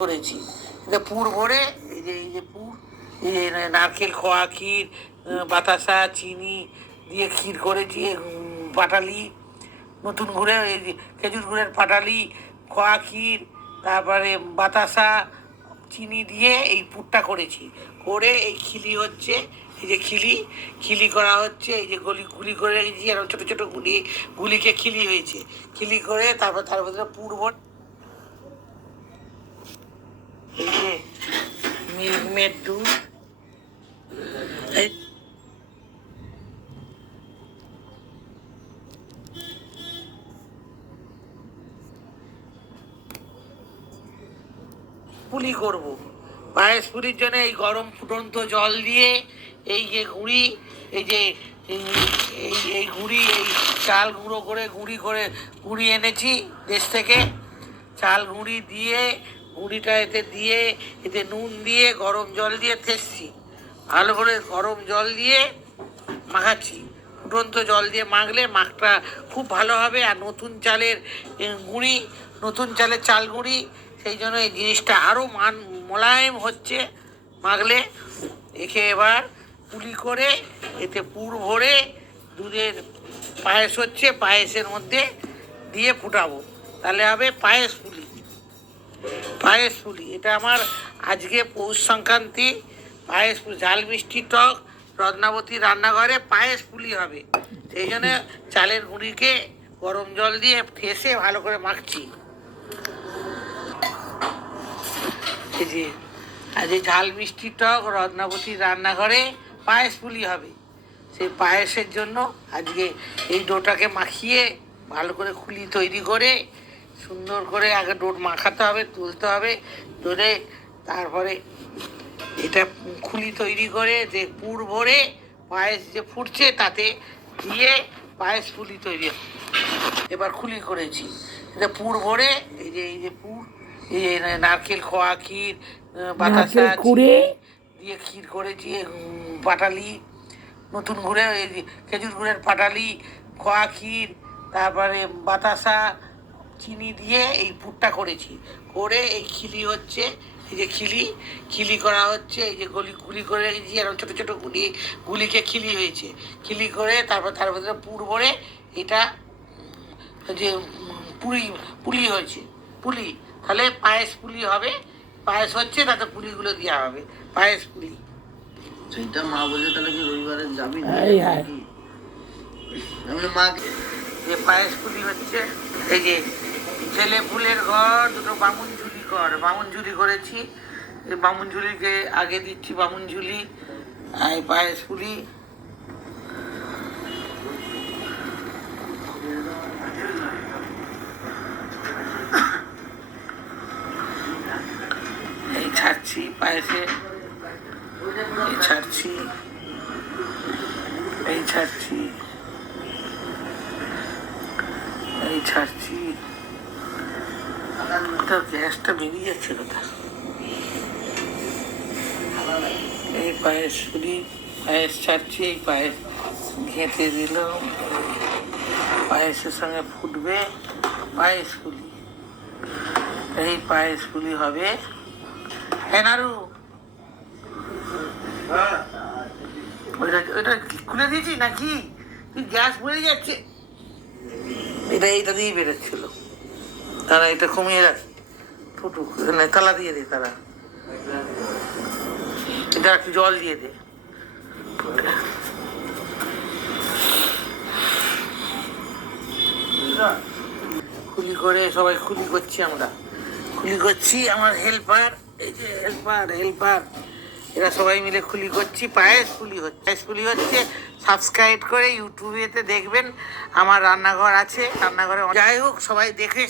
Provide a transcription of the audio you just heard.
করেছি। এটা পুর ভরে এই যে এই যে পুর, এই যে নারকেল, খোয়া, ক্ষীর বাতাসা, চিনি দিয়ে ক্ষীর করেছি পাটালি, নতুন ঘুরে খেজুর গুড়ের পাটালি, খোয়া, ক্ষীর, তারপরে বাতাসা, চিনি দিয়ে এই পুরটা করেছি। করে এই খিলি হচ্ছে, এই যে খিলি খিলি করা হচ্ছে, এই যে গলি, গুলি করে রেখেছি আর ছোটো ছোটো গুলি, গুলিকে খিলি হয়েছে। খিলি করে তারপর, তার ভিতরে পুর ভর এই যে মিল্ক মেড দুধ পুলি করব। পায়েস পুলির জন্য এই গরম ফুটন্ত জল দিয়ে এই যে গুঁড়ি, এই যে এই এই গুঁড়ি, এই চাল গুঁড়ো করে, গুঁড়ি করে, গুঁড়ি এনেছি দেশ থেকে। চাল গুঁড়ি দিয়ে গুঁড়িটা এতে দিয়ে, এতে নুন দিয়ে, গরম জল দিয়ে থেসছি। ভালো করে গরম জল দিয়ে মাখাচ্ছি। ফুটন্ত জল দিয়ে মাখলে মাখটা খুব ভালো হবে আর নতুন চালের গুঁড়ি, নতুন চালের চাল গুঁড়ি, সেই জন্য এই জিনিসটা আরও মান, মোলায়েম হচ্ছে। মাখলে একে এবার পুলি করে এতে পুর ভরে দুধের পায়েস হচ্ছে, পায়েসের মধ্যে দিয়ে ফুটাবো। তাহলে হবে পায়েস পায়েস পুলি। এটা আমার আজকে পৌষ সংক্রান্তি, পায়েস ঝাল, মিষ্টি, টক, রত্নাবতী রান্নাঘরে পায়েস পুলি হবে। সেই জন্য চালের গুঁড়িকে গরম জল দিয়ে ঠেসে ভালো করে মাখছি। এই যে, আজ ঝাল, মিষ্টি, টক রত্নাবতীর রান্নাঘরে পায়েস পুলি হবে। সেই পায়েসের জন্য আজকে এই ডোটাকে মাখিয়ে ভালো করে খুলি তৈরি করে সুন্দর করে আগে ডোট মাখাতে হবে তুলতে হবে তুলে তারপরে এটা খুলি তৈরি করে যে পুর ভরে পায়েস যে ফুটছে তাতে দিয়ে পায়েস পুলি তৈরি এবার খুলি করেছি। এটা পুর ভরে এই যে এই যে পুর এই যে নারকেল খোয়া ক্ষীর বাতাসা দিয়ে ক্ষীর করেছি পাটালি নতুন গুড়ে এই যে খেজুর গুড়ের পাটালি খোয়া ক্ষীর তারপরে বাতাসা চিনি দিয়ে এই পুরটা করেছি। করে এই খিলি হচ্ছে এই যে খিলি খিলি করা হচ্ছে এই যে গলি গুলি করে রেখেছি এরকম ছোটো ছোটো গুলি গুলিকে খিলি হয়েছে। খিলি করে তারপর তার ভিতরে পুর ভরে এটা যে পুরি পুলি হয়েছে পুলি। তাহলে পায়েস পুলি হবে পায়েস হচ্ছে তাতে পুলিগুলো দেওয়া হবে পায়েস পুলি। সেইটা মা বলছে তাহলে কি রবিবারে যাবি না? এই। আমি মাকে যে পায়েস পুলি হচ্ছে এই যে ছেলে ফুলের ঘর, দুটো বামুন ঝুলি ঘর। বামুন ঝুলি করেছি বামুন ঝুলিকে আগে দিচ্ছি বামুন ঝুলি আর পায়েস পুলি এই ছাড়ছি পায়েসে। এই ছাড়ছি। এই ছাড়ছি। এই ছাড়ছি। তো গ্যাসটা বেরিয়ে যাচ্ছে কোথা এই পায়েস পুরি পায়েস ছাড়ছি এই পায়েস ঘেঁটে দিল। পায়েসের সঙ্গে ফুটবে, পায়েস পুলি এই পায়েস পুলি হবে। হ্যাঁ নাড়ু ওইটা ওইটা খুলে দিয়েছি নাকি? গ্যাস বেরিয়ে যাচ্ছে। এটা এইটা দিয়েই বেরোচ্ছিল। তারা এটা কমিয়ে রাখ। ফুটুক এখানে তালা দিয়ে দে তারা। এটা একটু জল দিয়ে দে খুলি করে সবাই খুলি করছি আমরা। খুলি করছি আমার হেল্পার এই যে হেল্পার হেল্পার এরা সবাই মিলে খুলি করছি, পায়েস পুলি হচ্ছে। পায়েস পুলি হচ্ছে। সাবস্ক্রাইব করে ইউটিউবেতে দেখবেন। আমার রান্নাঘর আছে। রান্নাঘরে যাই হোক, সবাই দেখে